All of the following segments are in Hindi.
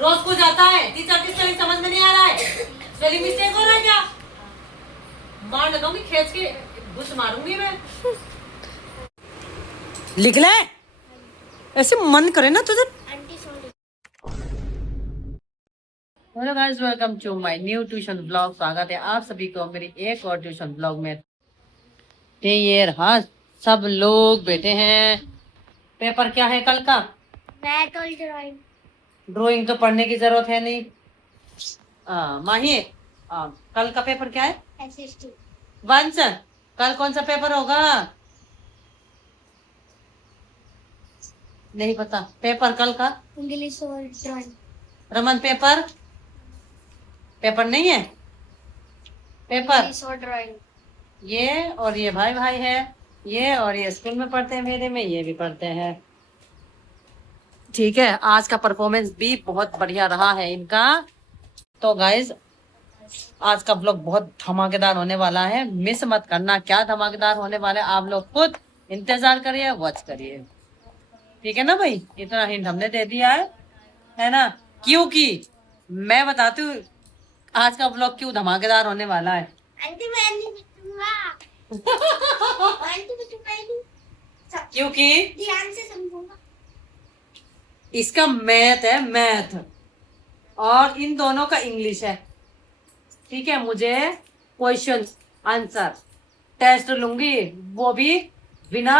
रोज को जाता है, टीचर की स्पेलिंग समझ में नहीं आ रहा है, स्पेलिंग मिस्टेक हो रहा है क्या? मार लगाऊंगी, खींच के घुस मारूंगी मैं। लिख ले, ऐसे मन करे ना तुझे। Hello guys, welcome to my new tuition blog. स्वागत है आप सभी को मेरी एक और ट्यूशन ब्लॉग में। ये रहा, सब लोग बैठे हैं। पेपर क्या है कल का? मैथ और ड्राइंग। ड्राइंग तो पढ़ने की जरूरत है नहीं। माही, कल का पेपर क्या है? एसएसटी। वंश, कल कौन सा पेपर होगा? नहीं पता। पेपर कल का इंग्लिश और ड्राइंग। रमन, पेपर पेपर नहीं है। पेपर इंग्लिश और ड्राइंग। ये और ये भाई भाई है, ये और ये स्कूल में पढ़ते हैं, मेरे में ये भी पढ़ते हैं। ठीक है, आज का परफॉर्मेंस भी बहुत बढ़िया रहा है इनका। तो गाइज, आज का ब्लॉग बहुत धमाकेदार होने वाला है, मिस मत करना। क्या धमाकेदार होने वाला है आप लोग खुद इंतजार करिए, वॉच करिए। ठीक है ना भाई, इतना हिंट हमने दे दिया है ना? क्योंकि मैं बताती हूँ आज का ब्लॉग क्यों धमाकेदार होने वाला है। आंटी मैं नहीं बिठूंगा। आंटी बिठूंगा। क्योंकि ध्यान से समझूंगा। इसका मैथ है, मैथ, और इन दोनों का इंग्लिश है। ठीक है, मुझे क्वेश्चन आंसर टेस्ट लूंगी, वो भी बिना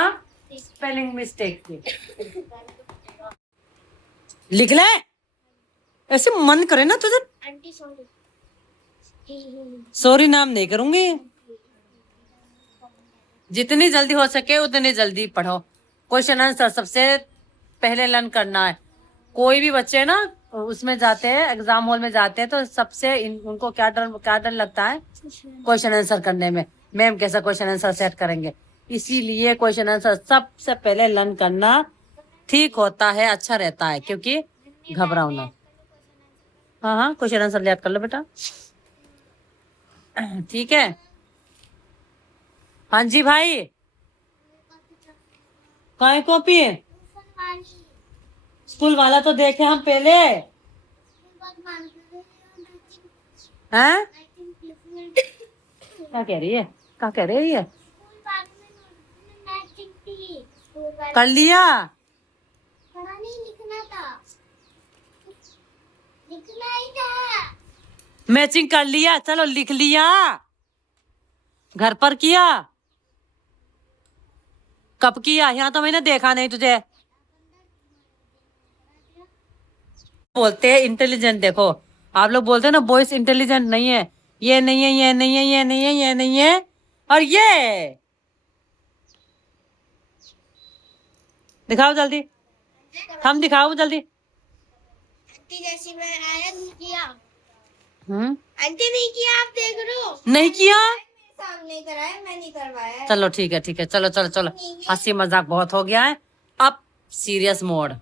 स्पेलिंग मिस्टेक के। लिख ले, ऐसे मन करे ना तुझे। Aunty sorry. सॉरी नाम नहीं करूंगी। जितनी जल्दी हो सके उतनी जल्दी पढ़ो। क्वेश्चन आंसर सबसे पहले लर्न करना है। कोई भी बच्चे ना उसमें जाते हैं, एग्जाम हॉल में जाते हैं, तो सबसे उनको क्या डर लगता है? क्वेश्चन आंसर करने में, मैम कैसा क्वेश्चन आंसर सेट करेंगे। इसीलिए क्वेश्चन आंसर सबसे पहले लर्न करना ठीक होता है, अच्छा रहता है, क्योंकि घबराओ ना। हाँ हाँ, क्वेश्चन आंसर याद कर लो बेटा। ठीक है, हाँ जी भाई। काय कॉपी है? स्कूल वाला तो देखे हम पहले। हैं? क्या कह रही है, क्या कह रही है? कर लिया? लिखना था, लिखना ही था। मैचिंग कर लिया, चलो लिख लिया। घर पर किया? कब किया? यहाँ तो मैंने देखा नहीं तुझे। बोलते हैं इंटेलिजेंट, देखो आप लोग बोलते हैं ना बॉयज इंटेलिजेंट नहीं है। ये नहीं है, ये नहीं है, ये नहीं है, ये नहीं है, और ये दिखाओ जल्दी, हम दिखाओ जल्दी। आंटी जैसी मैं आया नहीं किया। हम्म, आंटी नहीं किया, आप देख रहे हो। नहीं किया। मेरे सामने कराया, मैं नहीं करवाया। चलो ठीक है, ठीक है, चलो चलो चलो, हंसी मजाक बहुत हो गया है, अब सीरियस मोड।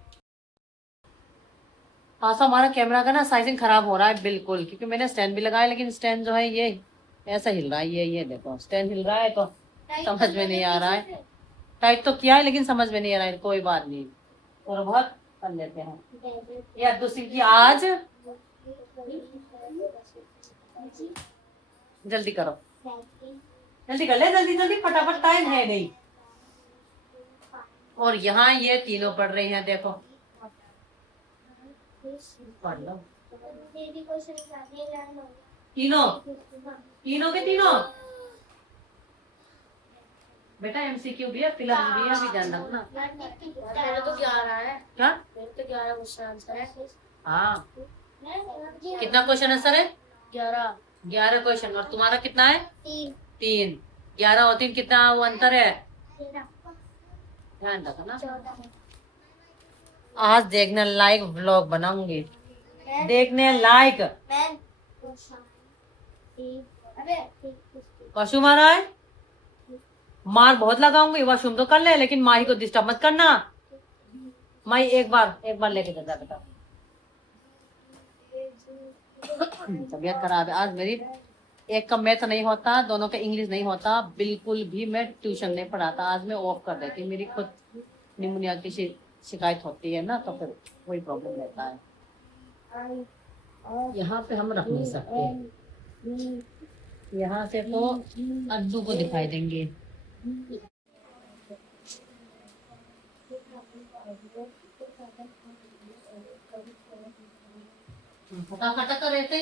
हाँ, तो हमारा कैमरा का ना साइजिंग खराब हो रहा है बिल्कुल, क्योंकि मैंने स्टैंड भी लगाया, लेकिन स्टैंड जो है ये ऐसा हिल रहा है। ये देखो, स्टैंड हिल रहा है, तो समझ में नहीं आ रहा है। टाइट तो किया है, लेकिन समझ में नहीं आ रहा है। कोई बात नहीं, और बहुत कर लेते हैं। या दूसरी की आज जल्दी करो, जल्दी कर ले, जल्दी जल्दी, फटाफट, टाइम है नहीं। और यहाँ ये तीनों पढ़ रही हैं, देखो पढ़ लो तीनों, तीनों के तीनों। बेटा एमसीक्यू भी है, फिलहाल भी है, अभी ध्यान रखना। मेरे तो 11 है। क्या? मेरे तो 11 क्वेश्चन आंसर है। हाँ, कितना क्वेश्चन आंसर है? 11। 11 क्वेश्चन। और तुम्हारा कितना है? 3। 3। 11 और 3 कितना वो अंतर है? ध्यान रखो ना। आज देखने लायक व्लॉग बनाऊंगी, देखने लायक। कशु मारा है, मार बहुत लगाऊंगी। वॉशरूम तो कर ले, लेकिन माही को डिस्टर्ब मत करना। माही एक बार लेके जा बेटा। तबीयत खराब है आज मेरी। एक का मैथ नहीं होता, दोनों का इंग्लिश नहीं होता, बिल्कुल भी मैं ट्यूशन नहीं पढ़ाता। आज मैं ऑफ कर देती, मेरी खुद निमोनिया की शिकायत होती है ना, तो फिर वही प्रॉब्लम रहता है। यहाँ पे हम रख नहीं सकते, यहाँ से तो अद्दू को दिखाई देंगे। फटाफट कर, ऐसे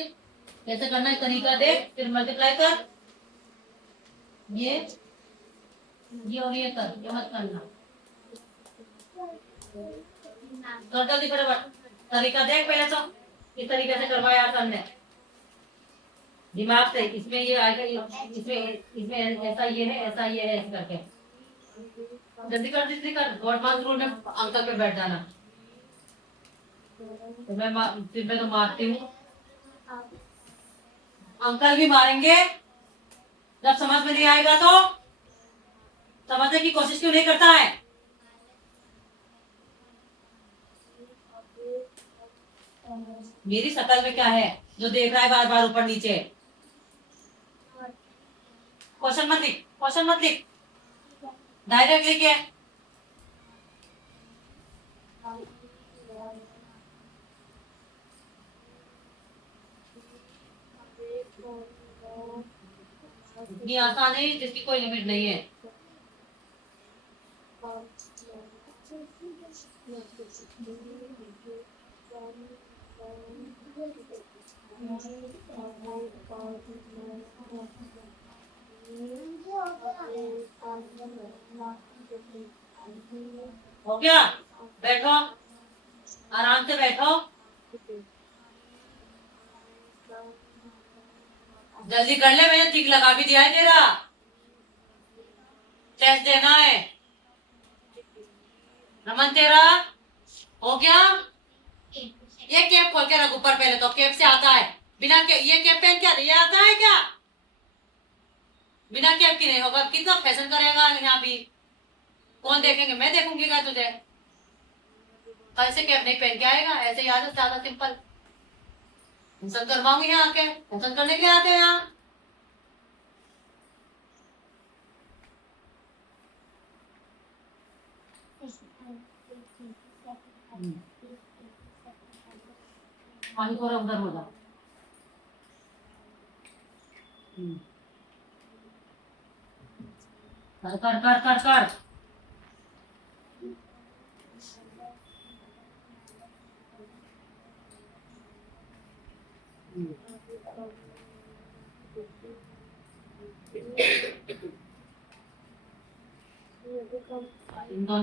कैसे करना है तरीका देख, फिर मल्टीप्लाई कर, ये और ये कर, ये मत करना, कर जल्दी फटाफट। तरीका देख पहले तो, इस तरीके से करवाया सर ने दिमाग से, इसमें ये आएगा, इसमें इसमें ऐसा ये है, ऐसा ये है, ऐसे करके जल्दी कर, जल्दी कर। गॉड मार्क्स रूल में अंकल पे बैठ जाना, तो मैं सिर पे तो मारती हूँ, अंकल भी मारेंगे जब समझ में नहीं आएगा। तो समझने की कोशिश क्यों नहीं करता है? मेरी शक्ल में क्या है जो देख रहा है बार बार ऊपर नीचे? क्वेश्चन मत लिख, क्वेश्चन मत लिख, डायरेक्ट लिखे। इतनी आसान है जिसकी कोई लिमिट नहीं है। हो गया? बैठो, आराम से बैठो, जल्दी कर ले, मैंने टिक लगा भी दिया है तेरा, टेस्ट देना है। रमन तेरा हो गया? ये कैप खोल के रख ऊपर पहले, तो कैप से आता है, बिना ये कैप पहन के ये आता है क्या? बिना कैप की नहीं होगा, कितना फैशन करेगा यहाँ भी, कौन देखेंगे? मैं देखूंगी क्या तुझे? ऐसे कैप नहीं पहन के आएगा, ऐसे याद है, ज्यादा सिंपल। फैशन करवाऊंगी यहाँ आके, फैशन करने के लिए आते हैं यहाँ। पानी को उधर हो जा। कर कर कर कर कर।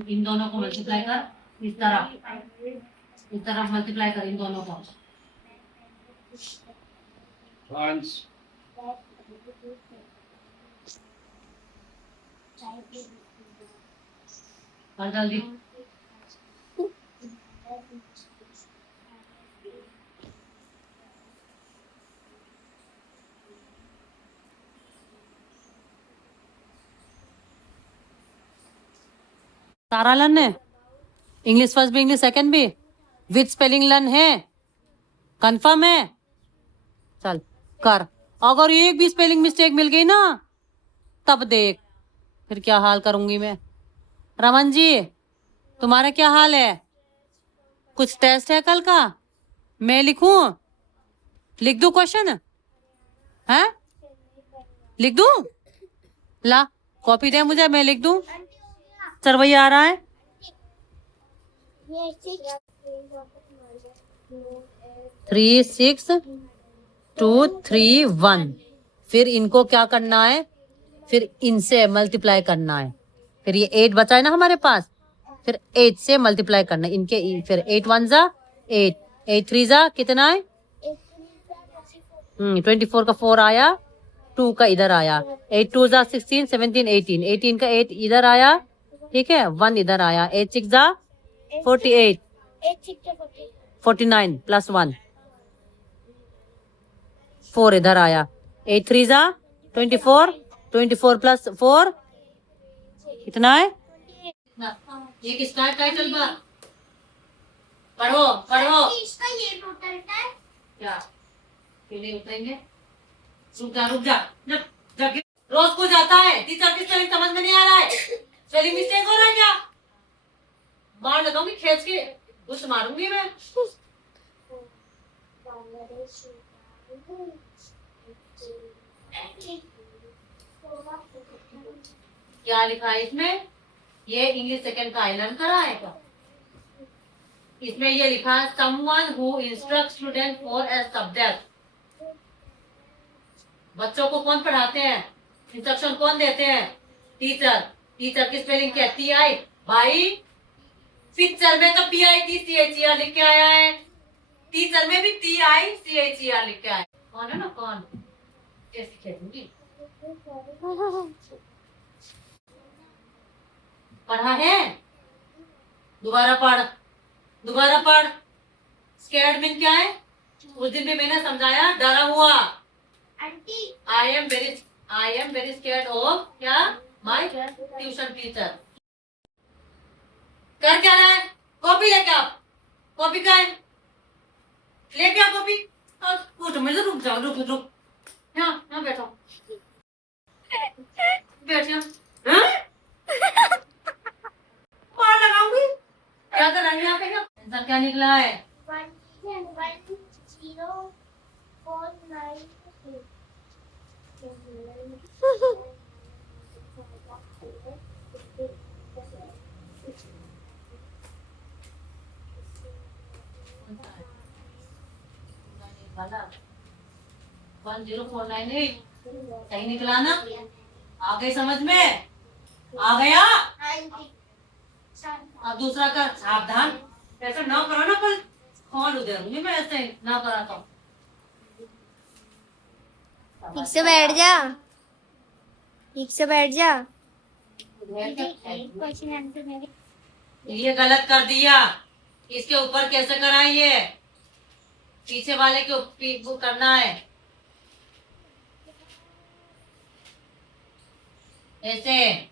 इन दोनों को मल्टीप्लाई कर, इस तरफ मल्टीप्लाई कर इन दोनों को। कर जल्दी। सारा लर्न है, इंग्लिश फर्स्ट भी, इंग्लिश सेकंड भी, विद स्पेलिंग लर्न है, कंफर्म है? चल कर, अगर एक भी स्पेलिंग मिस्टेक मिल गई ना, तब देख फिर क्या हाल करूंगी मैं। रमन जी, तुम्हारा क्या हाल है? कुछ टेस्ट है कल का? मैं लिखूं? लिख दूं क्वेश्चन? है, लिख दूं? ला कॉपी दे मुझे, मैं लिख दूं। सर वही आ रहा है। थ्री 6 2 3 1। फिर इनको क्या करना है? फिर इनसे मल्टीप्लाई करना है। फिर ये 8 बचा है ना हमारे पास, फिर 8 से मल्टीप्लाई करना है इनके। फिर 8 1 जा 8, 8 3 जा कितना है? 24 का 4 आया, 2 का इधर आया, 8 2 जा 16 17 18, 18 का 8 इधर आया, ठीक है, 1 इधर आया, 8 6 जा 48, 49 प्लस 1 4 इधर आया, 8 3 जा 24, 24 प्लस 4 कितना है? ये किसका टाइटल बा? पढ़ो पढ़ो। इसका ये टोटल है क्या? क्यों नहीं उतरेंगे? रुक जा रुक जा, जब रोज को जाता है, टीचर की स्पेलिंग समझ में नहीं आ रहा है, स्पेलिंग मिस्टेक हो रहा है क्या? मार लगाऊंगी, खींच के घुस मारूंगी मैं। क्या लिखा है इसमें? ये इंग्लिश सेकंड का आइलैंड करा है क्या? इसमें ये लिखा है someone who instructs student for a subject। बच्चों को कौन पढ़ाते हैं? इंस्ट्रक्शन कौन देते हैं? टीचर। टीचर की स्पेलिंग क्या है? T I. भाई पिक्चर में तो P I T C H E R लिख के आया है, टीचर में भी T I C H E R लिख के आया। कौन है ना कौन? कैसी खेलूंगी? पढ़ा है? दोबारा पढ़, दोबारा पढ़। स्कैर्ड मीन क्या है? उस दिन भी मैंने समझाया, डरा हुआ। Aunty I am very scared of क्या? My tuition teacher. कर क्या रहा है? कॉपी लेके आप। कॉपी का है? लेके आ कॉपी। उठ, मुझे रुक जाओ, रुक रुक। यहाँ बैठो, बैठ यहाँ। कौन लगाऊंगी? क्या कर रही है यहाँ पे? आंसर क्या निकला है? 11049। वाला 10498 सही निकला ना? आ गई समझ में? आ गया? अब दूसरा कर, सावधान। ऐसा ना करो ना, कल कौन उधरूंगी मैं, ऐसे ना करा तो। ठीक से बैठ जा, ठीक से बैठ जा। क्वेश्चन आंसर मेरे ये गलत कर दिया। इसके ऊपर कैसे कराइए? पीछे वाले के ऊपर करना है ऐसे।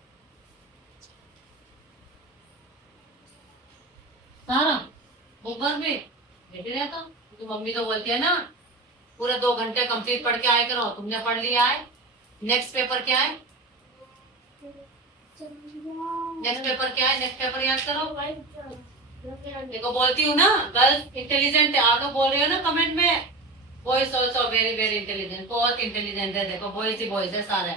सारा ऊपर भी बैठे रहता। तो मम्मी तो बोलती है ना, पूरे 2 घंटे कंप्लीट पढ़ के आए करो। तुमने पढ़ लिया है। नेक्स्ट पेपर क्या है? नेक्स्ट पेपर क्या है? नेक्स्ट पेपर याद करो। देखो बोलती हूँ ना, गर्ल्स इंटेलिजेंट है। आप लोग बोल रहे हो ना कमेंट में, boys also very very intelligent. बहुत इंटेलिजेंट है। देखो बॉयज ही बॉयज है सारे।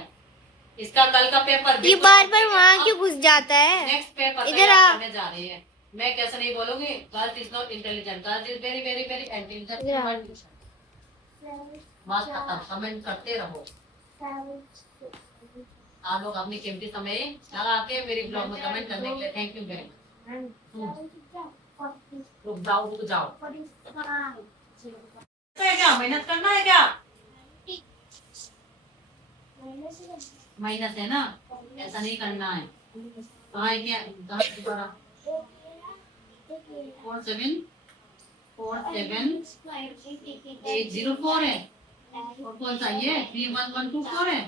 इसका कल का पेपर ये बार बार वहाँ क्यों घुस जाता है? नेक्स्ट पेपर इधर आ। करने जा रही है। मैं कैसे नहीं बोलूंगी? Girls is not intelligent, girls is very very very intelligent. बस खत्म, कमेंट करते रहो। आप लोग अपनी कीमती समय लगा के मेरी ब्लॉग में कमेंट करने के लिए थैंक यू वेरी मच। रुक जाओ, रुक जाओ। है क्या? मेहनत करना है क्या? माइनस है ना? ऐसा नहीं करना है। कहाँ है क्या? 47804 है। और कौन सा ये? 31124 है।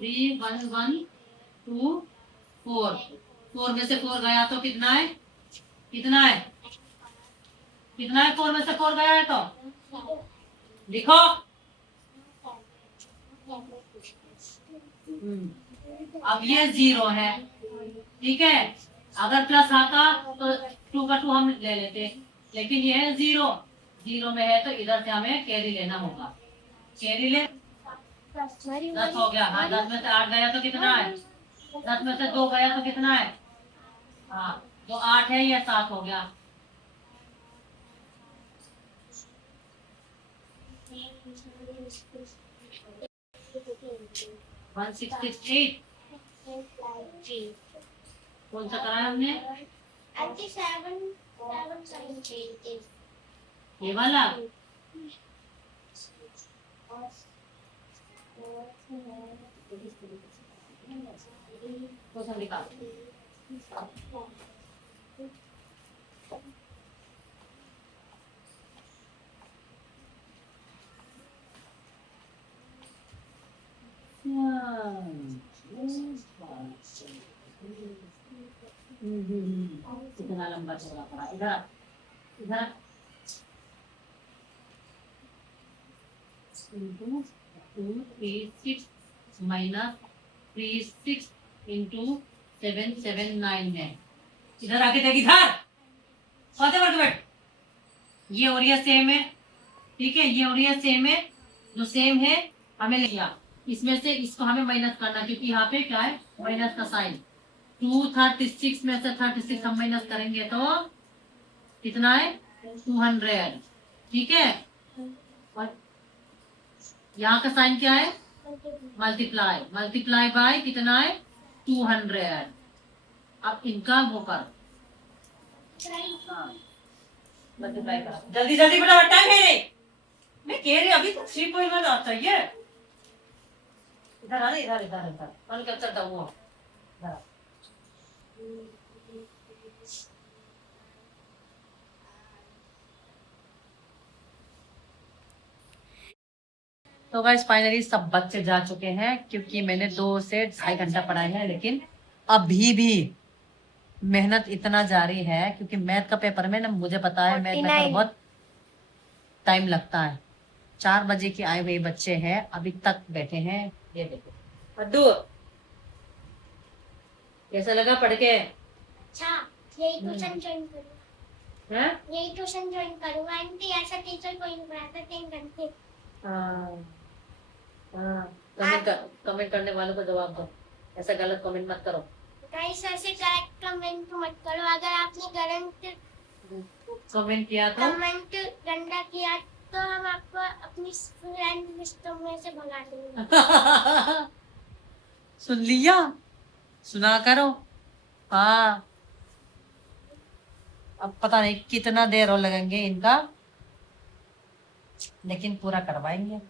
31124। 4 में से 4 गया तो कितना है? कितना है? कितना है? 4 में से 4 गया है तो लिखो। अब ये 0 है, ठीक है। अगर प्लस आता तो 2 का 2 हम ले लेते, लेकिन ये है 0। 0 में है तो इधर से हमें कैरी लेना होगा। कैरी ले। 10 हो गया। हाँ, 10 में से 8 गया तो कितना है? 10 में से 2 गया तो कितना है? हाँ, जो 8 है ये 7 हो गया। 168। कौन सा कराया हमने? आंटी 7 ये वाला। कौन सा निकाल? कितना लंबा चौड़ा पड़ा। इधर इधर 236 माइनस 36 इंटू 779 है। इधर आके देख, इधर फतेह बैठ। ये और ये सेम है, ठीक है, ये और ये सेम है, जो सेम है हमें लिया, इसमें से इसको हमें माइनस करना, क्योंकि यहाँ पे क्या है, माइनस का साइन। 236 में से 36 हम माइनस करेंगे तो कितना है, 200। ठीक है, और यहाँ का साइन क्या है, मल्टीप्लाई, मल्टीप्लाई बाय कितना है, 200। अब इनका वो कर, मल्टीप्लाई कर, जल्दी जल्दी बेटा, टाइम है नहीं। मैं कह रही अभी तो 3.1 आता है। इधर आ, इधर इधर इधर मन कैप्चर था वो इधर। तो गाइस फाइनली सब बच्चे जा चुके हैं, क्योंकि मैंने 2 से 2.5 घंटा पढ़ाया है, लेकिन अभी भी मेहनत इतना जारी है, क्योंकि मैथ का पेपर में ना, मुझे पता है मैथ में 49 बहुत टाइम लगता है। 4 बजे के आए हुए बच्चे हैं, अभी तक बैठे हैं। ये देखो अड्डू, कैसा लगा पढ़ के? अच्छा, यही ट्यूशन ज्वाइन करूँ, हैं? यही ट्यूशन ज्वाइन करूँगा आंटी, ऐसा टीचर कोई नहीं पढ़ाता 3 घंटे। कमेंट करने वालों को जवाब दो, ऐसा गलत कमेंट मत करो। गाइस ऐसे करेक्ट कमेंट मत करो, अगर आपने कमेंट किया तो कमेंट गंदा किया तो हम आपको अपनी फ्रेंड लिस्ट में से भगा देंगे। सुन लिया, सुना करो। हाँ, अब पता नहीं कितना देर और लगेंगे इनका, लेकिन पूरा करवाएंगे।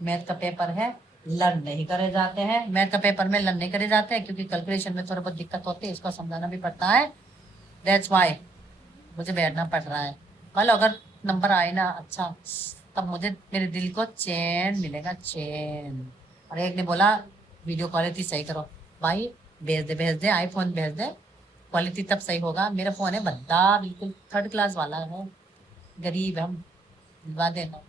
मैथ का पेपर है, लर्न नहीं करे जाते हैं, मैथ का पेपर में लर्न नहीं करे जाते हैं, क्योंकि कैलकुलेशन में थोड़ा बहुत दिक्कत होती है, इसको समझाना भी पड़ता है। दैट्स वाई मुझे बैठना पड़ रहा है। कल अगर नंबर आए ना अच्छा, तब मुझे मेरे दिल को चैन मिलेगा, चैन। और एक ने बोला वीडियो क्वालिटी सही करो, भाई भेज दे आईफोन भेज दे, क्वालिटी तब सही होगा। मेरा फोन है भद्दा, बिल्कुल 3rd क्लास वाला है, गरीब हम, दिलवा देना।